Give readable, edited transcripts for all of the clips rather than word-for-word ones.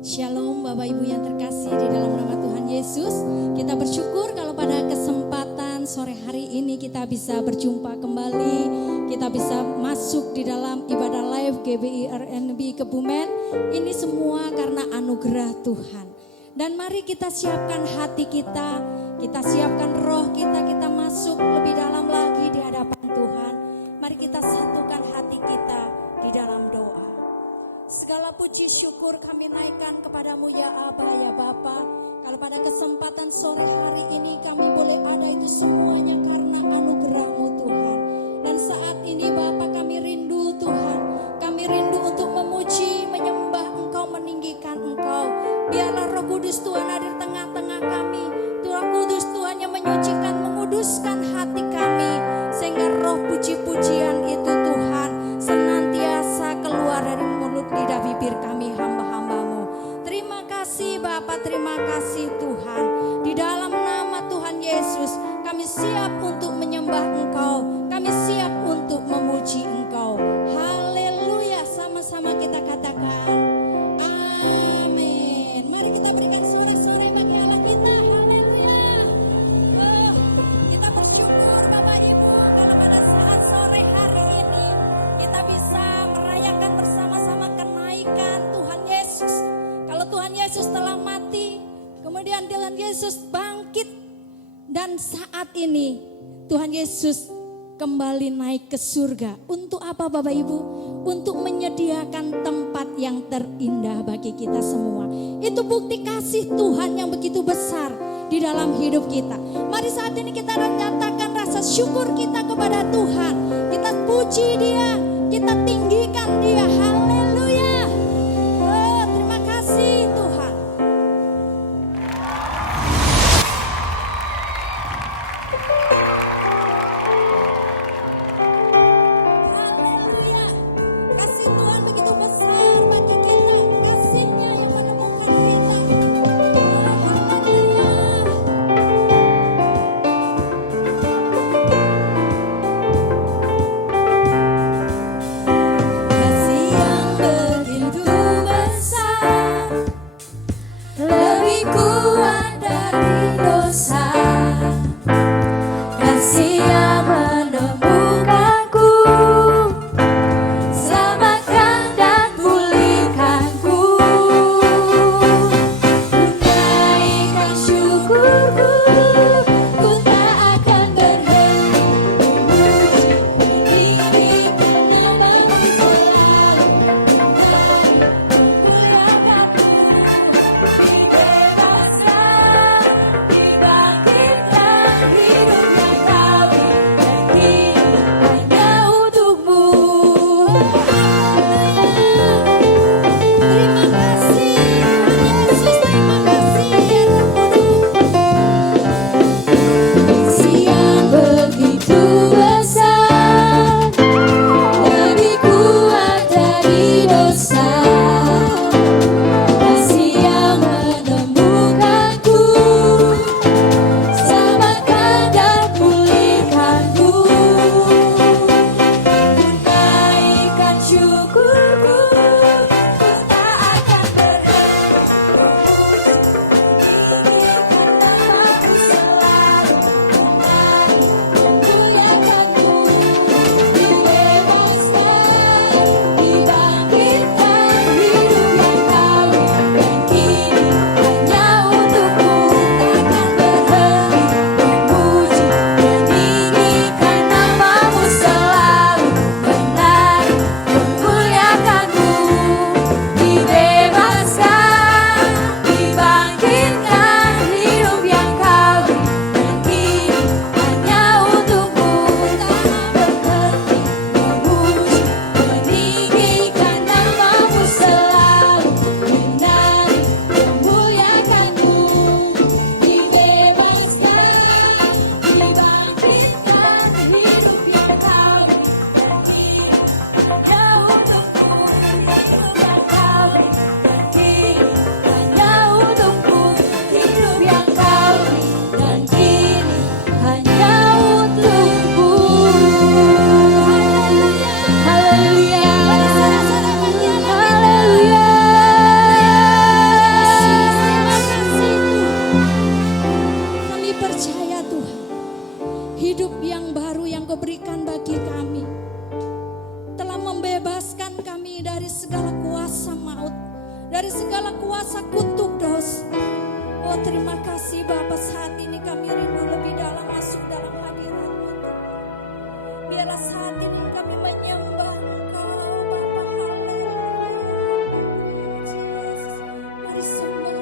Shalom Bapak Ibu yang terkasih di dalam nama Tuhan Yesus. Kita bersyukur kalau pada kesempatan sore hari ini kita bisa berjumpa kembali. Kita bisa masuk di dalam ibadah live GBI RNB Kebumen. Ini semua karena anugerah Tuhan. Dan mari kita siapkan hati kita siapkan roh kita masuk lebih dalam lagi di hadapan Tuhan. Mari kita satukan hati kita di dalam doa. Segala puji syukur kami naikkan kepadamu ya Aba ya Bapa. Kalau pada kesempatan sore hari ini kami boleh ada itu semuanya karena anugerah-Mu Tuhan. Dan saat ini Bapa kami rindu Tuhan. Kami rindu untuk memuji, menyembah Engkau, meninggikan Engkau. Biarlah Roh Kudus Tuhan hadir tengah-tengah kami. Roh Kudus Tuhan yang menyucikan, menguduskan hati kami. Sehingga roh puji-pujian itu Tuhan senantiasa keluar dari mulut lidah bibir kami hamba-hamba-Mu. Terima kasih Bapa, terima kasih Tuhan. Di dalam nama Tuhan Yesus kami siap untuk menyembah Engkau. Kami siap untuk memuji Engkau. Haleluya, sama-sama kita katakan amin. Mari kita berikan sore-sore bagi Allah kita. Haleluya. Kita bersyukur Bapak Ibu kalau pada saat sore hari ini kita bisa merayakan bersama-sama kenaikan Tuhan Yesus. Kalau Tuhan Yesus telah mati, kemudian Tuhan Yesus bangkit, dan saat ini Tuhan Yesus kembali naik ke surga. Untuk apa Bapak Ibu? Untuk menyediakan tempat yang terindah bagi kita semua. Itu bukti kasih Tuhan yang begitu besar di dalam hidup kita. Mari saat ini kita nyatakan rasa syukur kita kepada Tuhan. Kita puji Dia, kita tinggikan Dia. Haleluya. Oh, terima kasih Tuhan. Haleluya. Kasih Tuhan begitu besar bagi kita. Kasih-Nya yang menemukan kita. Kasih yang begitu besar, lebih kuat dari dosa. Kasih yang menemukanku, selamatkan dan pulihkanku. Naikkan syukurku, ku tak akan berhenti memuji, meninggikan nama-Mu selalu. Muliakanku, dibebaskan, dibangkitkan, hidup yang Kau beri hanya untuk-Mu. Terima kasih Yesus, terima kasih Kasih yang begitu besar, lebih kuat dari dosa. Kasih yang menemukanku, selamatkan dan pulihkanku. Naikkan syukurku, ku tak akan berhenti meninggikan nama-Mu selalu. Muliakanku, dibebaskan, dibangkitkan, segala kuasa maut, dari segala kuasa kutuk dosa. Oh terima kasih Bapa, saat ini kami rindu lebih dalam masuk dalam hadirat-Mu. Biarlah saat ini kami menyembah Engkau Bapa. Haleluya. Mari sembah.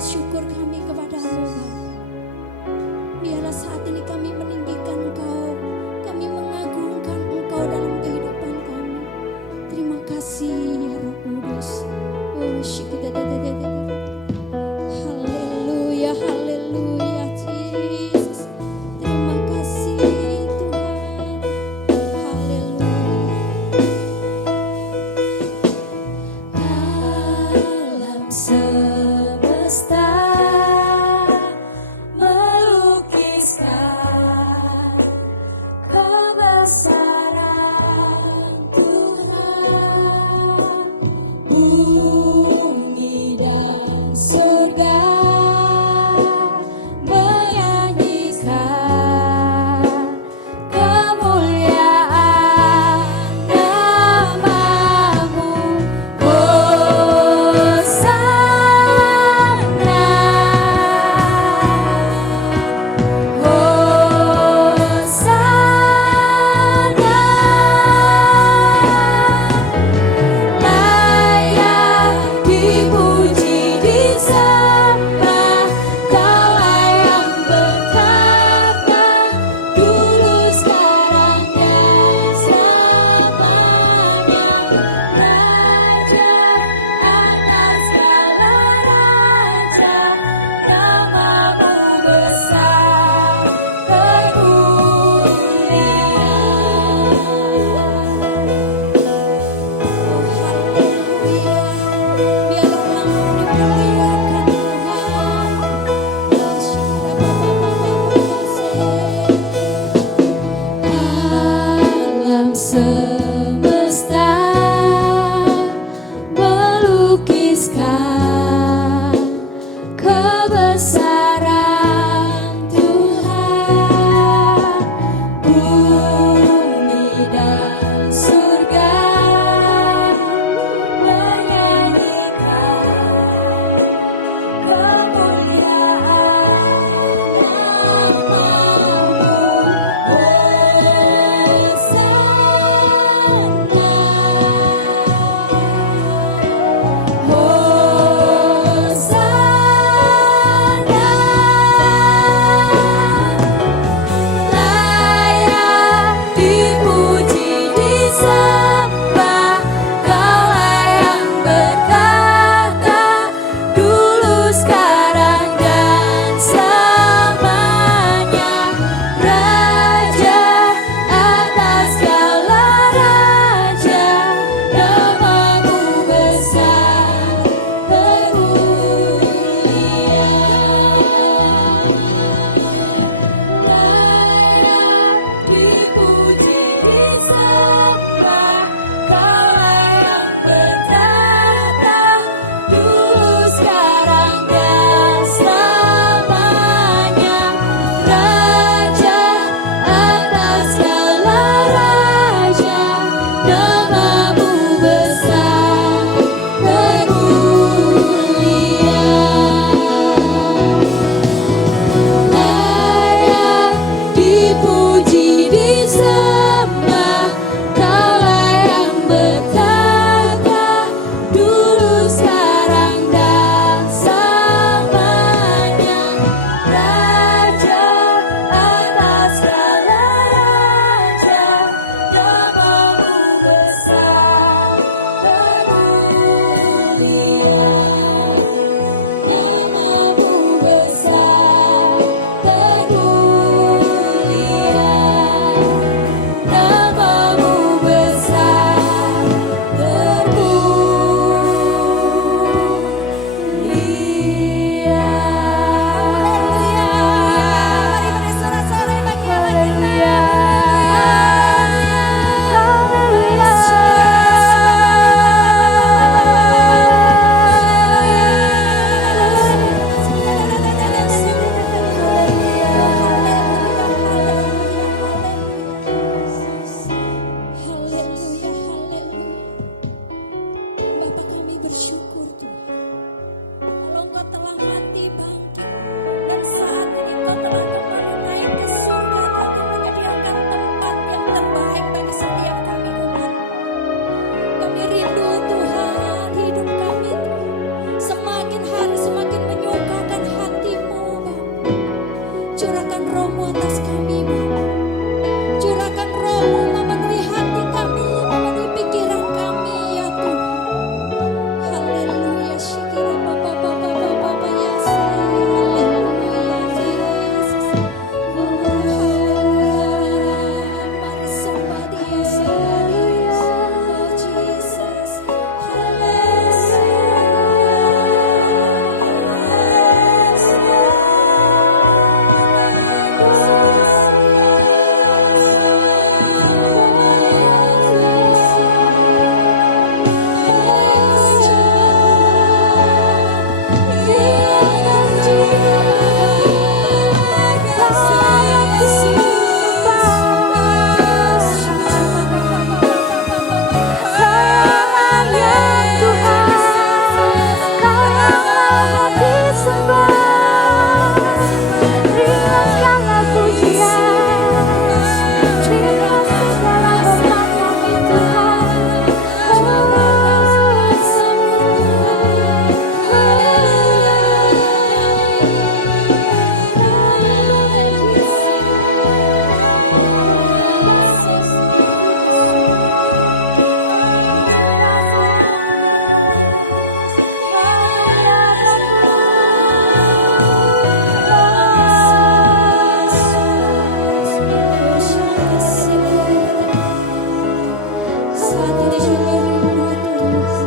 Syukur kami kepadamu, biarlah saat ini kami meninggikan Engkau, kami mengagungkan Engkau dalam kehidupan kami. Terima kasih ya Roh Kudus. Haleluya, haleluya Jesus. Terima kasih Tuhan. Haleluya. Alam semesta kebesaran Tuhan. terbaik bagi setiap kami umat. Kami rindu Tuhan, hidup kami semakin hari semakin menyukakan hati-Mu, Bapa. Curahkan Roh-Mu atas kami, Bapa. Curahkan Roh-Mu memenuhi hati kami, memenuhi pikiran kami, ya Tuhan. Haleluya, syukur Bapa, Bapa, Bapa, Bapa, Yesus. Haleluya, Yesus. Oh, haleluya. Mari sembah Dia, sembah Dia. Oh, Jesus. Saat ini kami rindu Tuhan.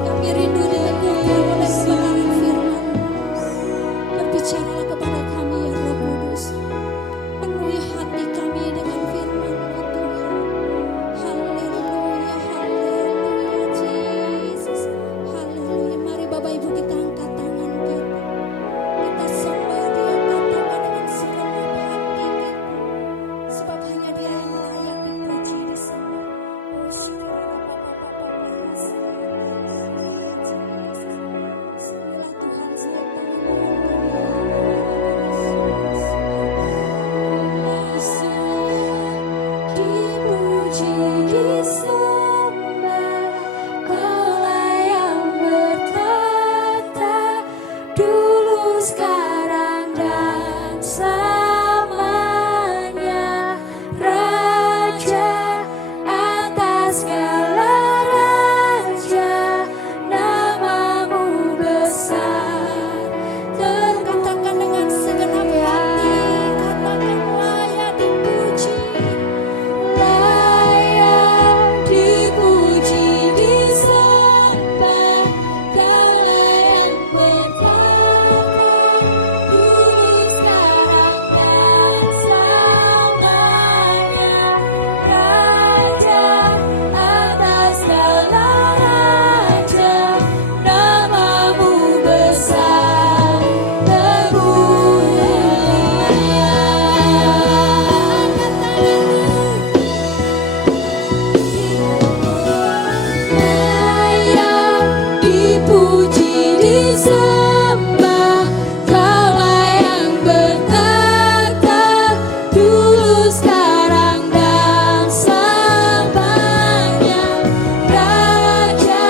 Kami rindu diteguhkan oleh kebenaran firman. Berbicaralah kepada kami ya Roh Kudus. Penuhi hati kami dengan firman-Mu Tuhan. Haleluya, haleluya, Jesus. Haleluya. Mari Bapak Ibu kita angkat tangan kita. Kita sembah Dia, katakan dengan segenap hati kita. Sebab hanya Dia yang layak dipuji di sana. Oh, syukurlah Bapa, Bismillah Tuhan, dipuji, disembah, Kaulah yang bertata dulu, sekarang, dan selamanya. Raja atas segala raja, nama-Mu besar. Terkatakan dengan segenap hati, katakan layak dipuji, disembah, Kaulah yang bertata dulu, sekarang, dan selamanya. Raja atas segala raja, nama-Mu besar, termulia. Angkat layak dipuji, disembah, Kaulah yang bertata dulu, sekarang, dan selamanya. Raja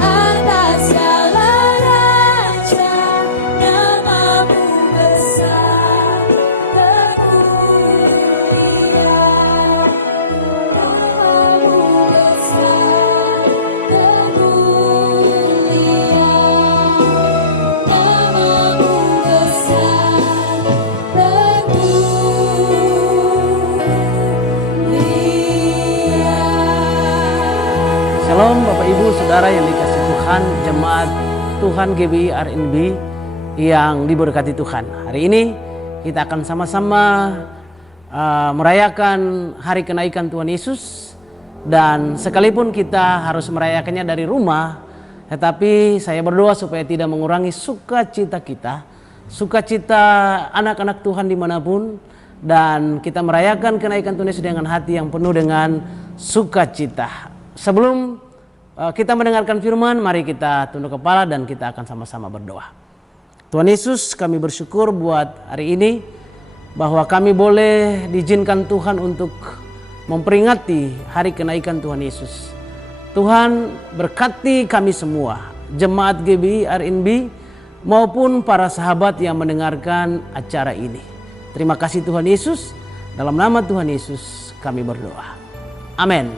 atas segala raja, nama-Mu besar, termulia. Nama-Mu besar, Shalom Bapak Ibu Saudara yang dikasihi Tuhan, jemaat Tuhan GBI RNB yang diberkati Tuhan. Hari ini kita akan sama-sama merayakan hari kenaikan Tuhan Yesus. Dan sekalipun kita harus merayakannya dari rumah, tetapi saya berdoa supaya tidak mengurangi sukacita kita, sukacita anak-anak Tuhan dimanapun. Dan kita merayakan kenaikan Tuhan Yesus dengan hati yang penuh dengan sukacita. Sebelum kita mendengarkan firman, mari kita tunduk kepala dan kita akan sama-sama berdoa. Tuhan Yesus, kami bersyukur buat hari ini bahwa kami boleh diizinkan Tuhan untuk memperingati hari kenaikan Tuhan Yesus. Tuhan berkati kami semua, jemaat GBI RNB maupun para sahabat yang mendengarkan acara ini. Terima kasih Tuhan Yesus. Dalam nama Tuhan Yesus kami berdoa. Amin.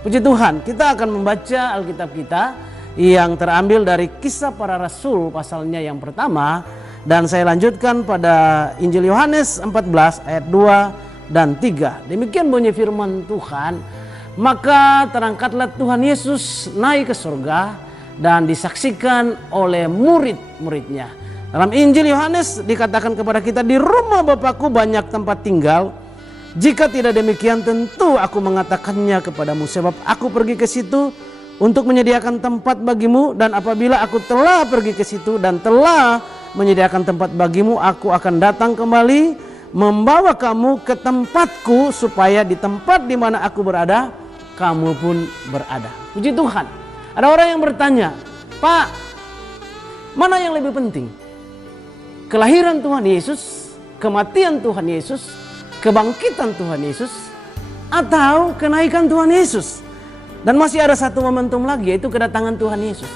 Puji Tuhan, kita akan membaca Alkitab kita yang terambil dari Kisah Para Rasul pasalnya yang pertama. Dan saya lanjutkan pada Injil Yohanes 14 ayat 2 dan 3. Demikian bunyi firman Tuhan. Maka terangkatlah Tuhan Yesus naik ke surga dan disaksikan oleh murid-muridnya. Dalam Injil Yohanes dikatakan kepada kita, di rumah Bapakku banyak tempat tinggal. Jika tidak demikian tentu aku mengatakannya kepadamu. Sebab aku pergi ke situ untuk menyediakan tempat bagimu. Dan apabila aku telah pergi ke situ dan telah menyediakan tempat bagimu, aku akan datang kembali membawa kamu ke tempatku, supaya di tempat di mana aku berada, kamu pun berada. Puji Tuhan. Ada orang yang bertanya, Pak, mana yang lebih penting? Kelahiran Tuhan Yesus, kematian Tuhan Yesus, kebangkitan Tuhan Yesus, atau kenaikan Tuhan Yesus? Dan masih ada satu momentum lagi, yaitu kedatangan Tuhan Yesus.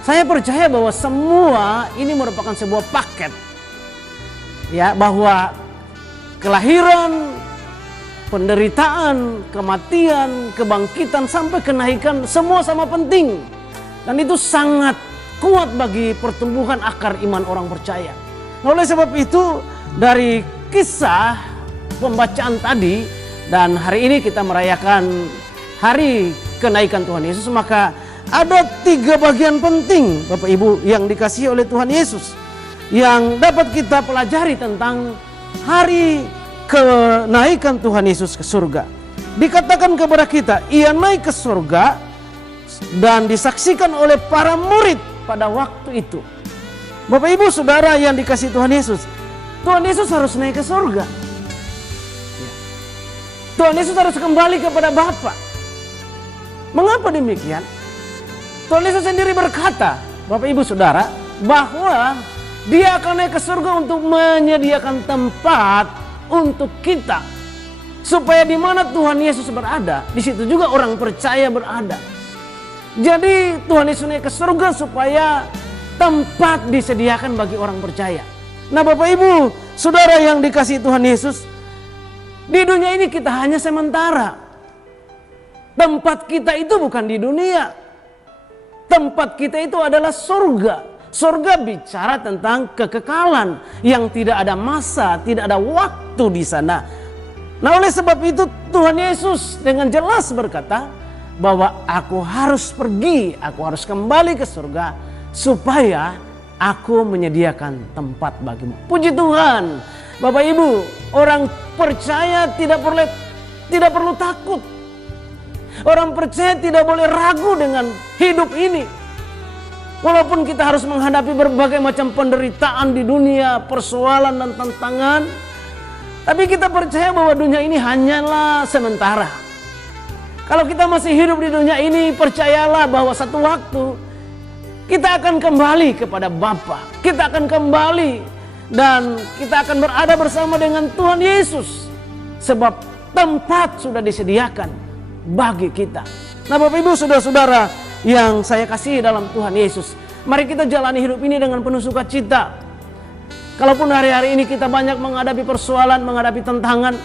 Saya percaya bahwa semua ini merupakan sebuah paket. Ya, bahwa kelahiran, penderitaan, kematian, kebangkitan sampai kenaikan semua sama penting. Dan itu sangat kuat bagi pertumbuhan akar iman orang percaya. Nah, oleh sebab itu dari kisah pembacaan tadi dan hari ini kita merayakan hari kenaikan Tuhan Yesus, maka ada 3 bagian penting Bapak Ibu yang dikasihi oleh Tuhan Yesus yang dapat kita pelajari tentang hari kenaikan Tuhan Yesus ke surga. Dikatakan kepada kita, ia naik ke surga dan disaksikan oleh para murid pada waktu itu. Bapak Ibu Saudara yang dikasihi Tuhan Yesus, Tuhan Yesus harus naik ke surga. Tuhan Yesus harus kembali kepada Bapa. Mengapa demikian? Tuhan Yesus sendiri berkata, Bapak Ibu Saudara, bahwa Dia akan naik ke surga untuk menyediakan tempat untuk kita, supaya di mana Tuhan Yesus berada, di situ juga orang percaya berada. Jadi Tuhan Yesus naik ke surga supaya tempat disediakan bagi orang percaya. Nah Bapak Ibu Saudara yang dikasihi Tuhan Yesus, di dunia ini kita hanya sementara. Tempat kita itu bukan di dunia. Tempat kita itu adalah surga. Surga bicara tentang kekekalan yang tidak ada masa, tidak ada waktu di sana. Nah oleh sebab itu Tuhan Yesus dengan jelas berkata bahwa aku harus pergi, aku harus kembali ke surga supaya aku menyediakan tempat bagimu. Puji Tuhan. Bapak Ibu, orang percaya tidak perlu takut. Orang percaya tidak boleh ragu dengan hidup ini. Walaupun kita harus menghadapi berbagai macam penderitaan di dunia, persoalan dan tantangan, tapi kita percaya bahwa dunia ini hanyalah sementara. Kalau kita masih hidup di dunia ini, percayalah bahwa satu waktu kita akan kembali kepada Bapa. Kita akan kembali dan kita akan berada bersama dengan Tuhan Yesus. Sebab tempat sudah disediakan bagi kita. Nah Bapak Ibu Saudara-saudara yang saya kasihi dalam Tuhan Yesus, mari kita jalani hidup ini dengan penuh sukacita. Kalaupun hari-hari ini kita banyak menghadapi persoalan, menghadapi tantangan,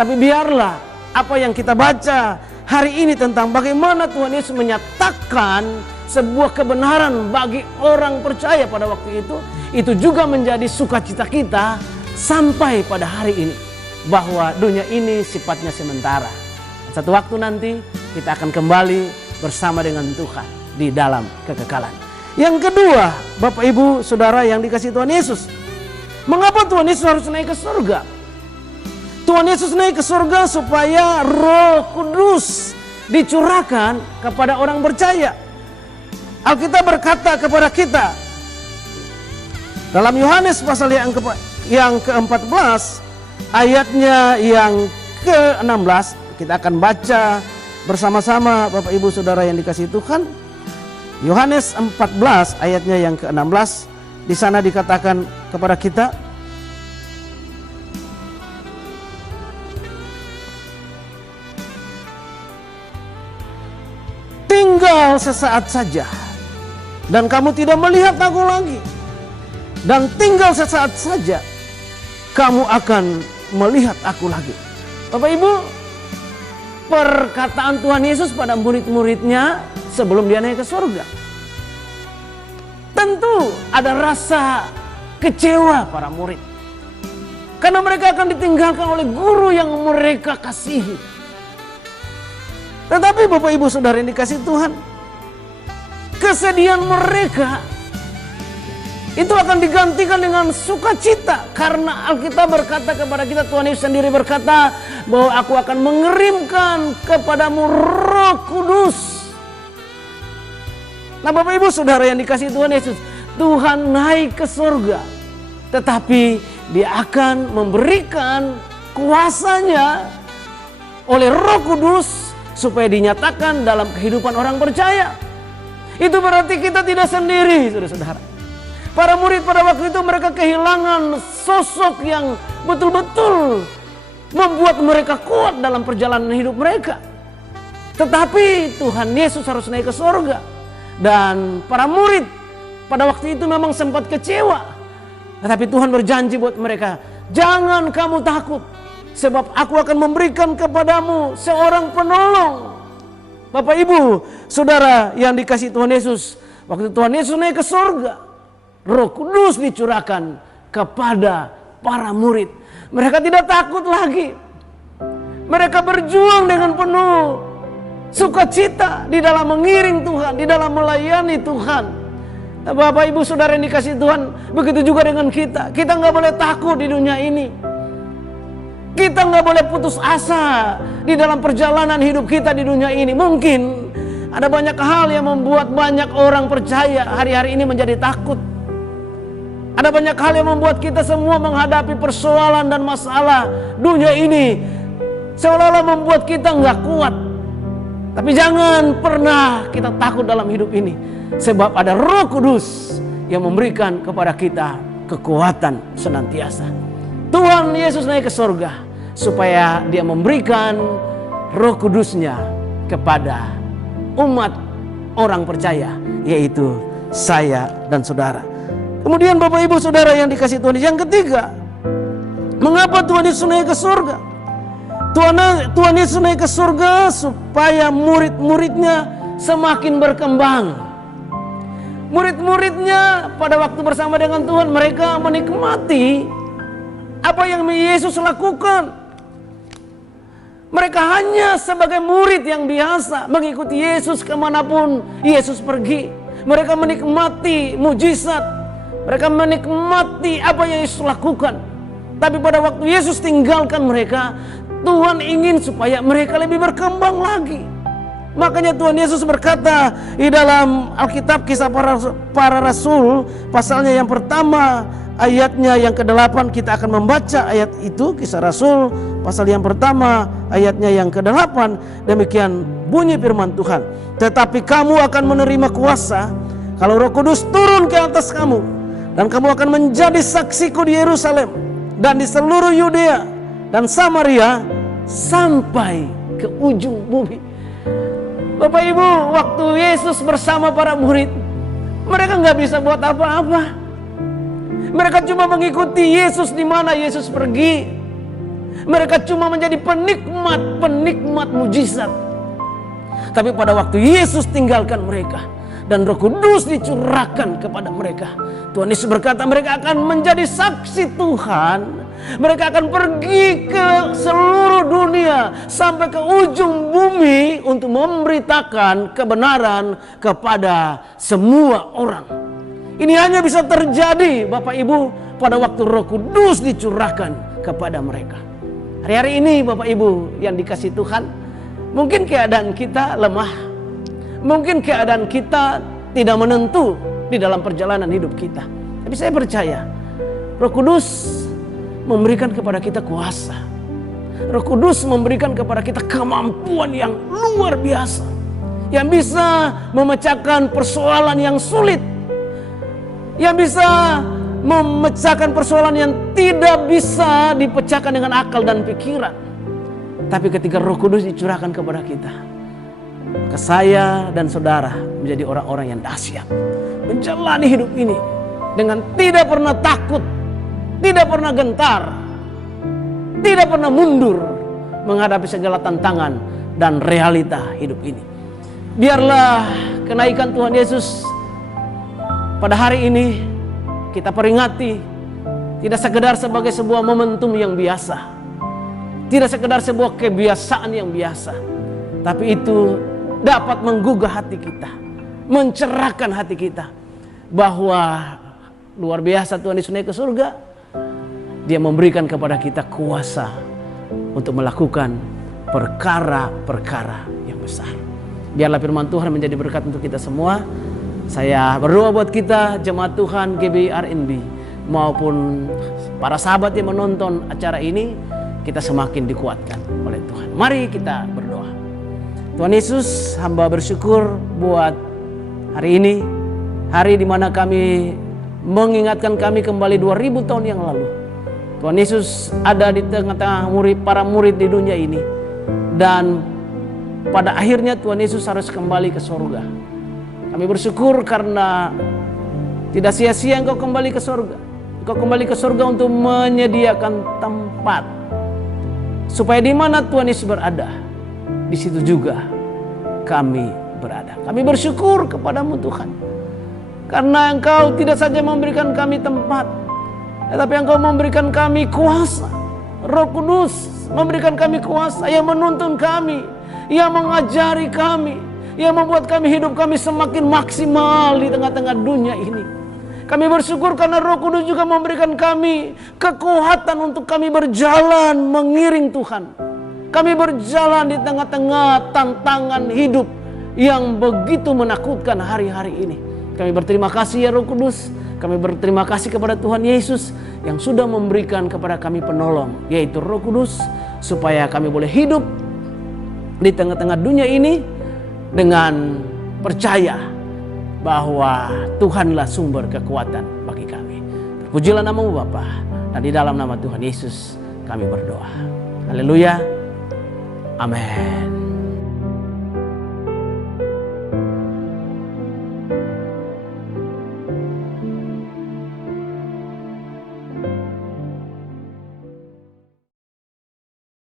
tapi biarlah apa yang kita baca hari ini tentang bagaimana Tuhan Yesus menyatakan sebuah kebenaran bagi orang percaya pada waktu itu juga menjadi sukacita kita sampai pada hari ini. Bahwa dunia ini sifatnya sementara. Satu waktu nanti kita akan kembali bersama dengan Tuhan di dalam kekekalan. Yang kedua, Bapak Ibu Saudara yang dikasihi Tuhan Yesus, mengapa Tuhan Yesus harus naik ke surga? Tuhan Yesus naik ke surga supaya Roh Kudus dicurahkan kepada orang percaya. Alkitab berkata kepada kita dalam Yohanes pasal yang ke-14 ayatnya yang ke-16, kita akan baca bersama-sama Bapak Ibu Saudara yang dikasihi Tuhan. Yohanes 14 ayatnya yang ke-16, di sana dikatakan kepada kita, tinggal sesaat saja, dan kamu tidak melihat aku lagi. Dan tinggal sesaat saja, kamu akan melihat aku lagi. Bapak Ibu, perkataan Tuhan Yesus pada murid-muridnya sebelum dia naik ke surga. Tentu ada rasa kecewa para murid. Karena mereka akan ditinggalkan oleh guru yang mereka kasihi. Tetapi Bapak Ibu Saudara yang dikasihi Tuhan, kesedihan mereka itu akan digantikan dengan sukacita. Karena Alkitab berkata kepada kita, Tuhan Yesus sendiri berkata bahwa aku akan mengirimkan kepadamu Roh Kudus. Nah Bapak Ibu Saudara yang dikasihi Tuhan Yesus, Tuhan naik ke surga, tetapi Dia akan memberikan kuasanya oleh Roh Kudus supaya dinyatakan dalam kehidupan orang percaya. Itu berarti kita tidak sendiri, saudara-saudara. Para murid pada waktu itu mereka kehilangan sosok yang betul-betul membuat mereka kuat dalam perjalanan hidup mereka. Tetapi Tuhan Yesus harus naik ke surga. Dan para murid pada waktu itu memang sempat kecewa. Tetapi Tuhan berjanji buat mereka, jangan kamu takut, sebab aku akan memberikan kepadamu seorang penolong. Bapak Ibu Saudara yang dikasihi Tuhan Yesus, waktu Tuhan Yesus naik ke surga, Roh Kudus dicurahkan kepada para murid. Mereka tidak takut lagi. Mereka berjuang dengan penuh sukacita di dalam mengiring Tuhan, di dalam melayani Tuhan. Bapak Ibu Saudara yang dikasihi Tuhan, begitu juga dengan kita. Kita nggak boleh takut di dunia ini. Kita nggak boleh putus asa di dalam perjalanan hidup kita di dunia ini. Mungkin ada banyak hal yang membuat banyak orang percaya hari-hari ini menjadi takut. Ada banyak hal yang membuat kita semua menghadapi persoalan dan masalah dunia ini seolah-olah membuat kita nggak kuat. Tapi jangan pernah kita takut dalam hidup ini, sebab ada Roh Kudus yang memberikan kepada kita kekuatan senantiasa. Tuhan Yesus naik ke surga supaya Dia memberikan Roh Kudusnya kepada umat orang percaya, yaitu saya dan saudara. Kemudian Bapak Ibu Saudara yang dikasihi Tuhan, yang ketiga, mengapa Tuhan Yesus naik ke surga? Tuhan Yesus naik ke surga supaya murid-muridnya semakin berkembang. Murid-muridnya pada waktu bersama dengan Tuhan, mereka menikmati apa yang Yesus lakukan. Mereka hanya sebagai murid yang biasa mengikuti Yesus kemanapun Yesus pergi. Mereka menikmati mujizat. Mereka menikmati apa yang Yesus lakukan. Tapi pada waktu Yesus tinggalkan mereka, Tuhan ingin supaya mereka lebih berkembang lagi. Makanya Tuhan Yesus berkata di dalam Alkitab Kisah Para Rasul, pasalnya yang pertama, ayatnya yang ke-8, kita akan membaca ayat itu, Kisah Rasul pasal yang pertama, ayatnya yang ke-8. Demikian bunyi firman Tuhan. Tetapi kamu akan menerima kuasa kalau Roh Kudus turun ke atas kamu, dan kamu akan menjadi saksiku di Yerusalem dan di seluruh Yudea dan Samaria sampai ke ujung bumi. Bapak Ibu, waktu Yesus bersama para murid, mereka nggak bisa buat apa-apa. Mereka cuma mengikuti Yesus di mana Yesus pergi. Mereka cuma menjadi penikmat mujizat. Tapi pada waktu Yesus tinggalkan mereka dan Roh Kudus dicurahkan kepada mereka, Tuhan Yesus berkata mereka akan menjadi saksi Tuhan. Mereka akan pergi ke seluruh dunia sampai ke ujung bumi untuk memberitakan kebenaran kepada semua orang. Ini hanya bisa terjadi Bapak Ibu pada waktu Roh Kudus dicurahkan kepada mereka. Hari-hari ini Bapak Ibu yang dikasihi Tuhan, mungkin keadaan kita lemah, mungkin keadaan kita tidak menentu di dalam perjalanan hidup kita. Tapi saya percaya Roh Kudus memberikan kepada kita kuasa. Roh Kudus memberikan kepada kita kemampuan yang luar biasa, yang bisa memecahkan persoalan yang sulit, yang bisa memecahkan persoalan yang tidak bisa dipecahkan dengan akal dan pikiran. Tapi ketika Roh Kudus dicurahkan kepada kita, maka saya dan saudara menjadi orang-orang yang dahsyat, menjalani hidup ini dengan tidak pernah takut, tidak pernah gentar, tidak pernah mundur menghadapi segala tantangan dan realita hidup ini. Biarlah kenaikan Tuhan Yesus pada hari ini kita peringati tidak sekedar sebagai sebuah momentum yang biasa, tidak sekedar sebuah kebiasaan yang biasa, tapi itu dapat menggugah hati kita, mencerahkan hati kita bahwa luar biasa Tuhan Yesus naik ke surga. Dia memberikan kepada kita kuasa untuk melakukan perkara-perkara yang besar. Biarlah firman Tuhan menjadi berkat untuk kita semua. Saya berdoa buat kita jemaat Tuhan GBI RNB maupun para sahabat yang menonton acara ini, kita semakin dikuatkan oleh Tuhan. Mari kita berdoa. Tuhan Yesus, hamba bersyukur buat hari ini, hari di mana kami mengingatkan kami kembali 2000 tahun yang lalu. Tuhan Yesus ada di tengah-tengah para murid di dunia ini, dan pada akhirnya Tuhan Yesus harus kembali ke surga. Kami bersyukur karena tidak sia-sia Engkau kembali ke surga. Engkau kembali ke surga untuk menyediakan tempat supaya di mana Tuhan Yesus berada, di situ juga kami berada. Kami bersyukur kepadamu Tuhan, karena Engkau tidak saja memberikan kami tempat, tetapi Engkau memberikan kami kuasa. Roh Kudus memberikan kami kuasa yang menuntun kami, yang mengajari kami, yang membuat kami hidup kami semakin maksimal di tengah-tengah dunia ini. Kami bersyukur karena Roh Kudus juga memberikan kami kekuatan untuk kami berjalan mengiring Tuhan. Kami berjalan di tengah-tengah tantangan hidup yang begitu menakutkan hari-hari ini. Kami berterima kasih ya Roh Kudus. Kami berterima kasih kepada Tuhan Yesus yang sudah memberikan kepada kami penolong, yaitu Roh Kudus, supaya kami boleh hidup di tengah-tengah dunia ini dengan percaya bahwa Tuhanlah sumber kekuatan bagi kami. Terpujilah nama-Mu Bapa, dan di dalam nama Tuhan Yesus kami berdoa. Haleluya. Amin.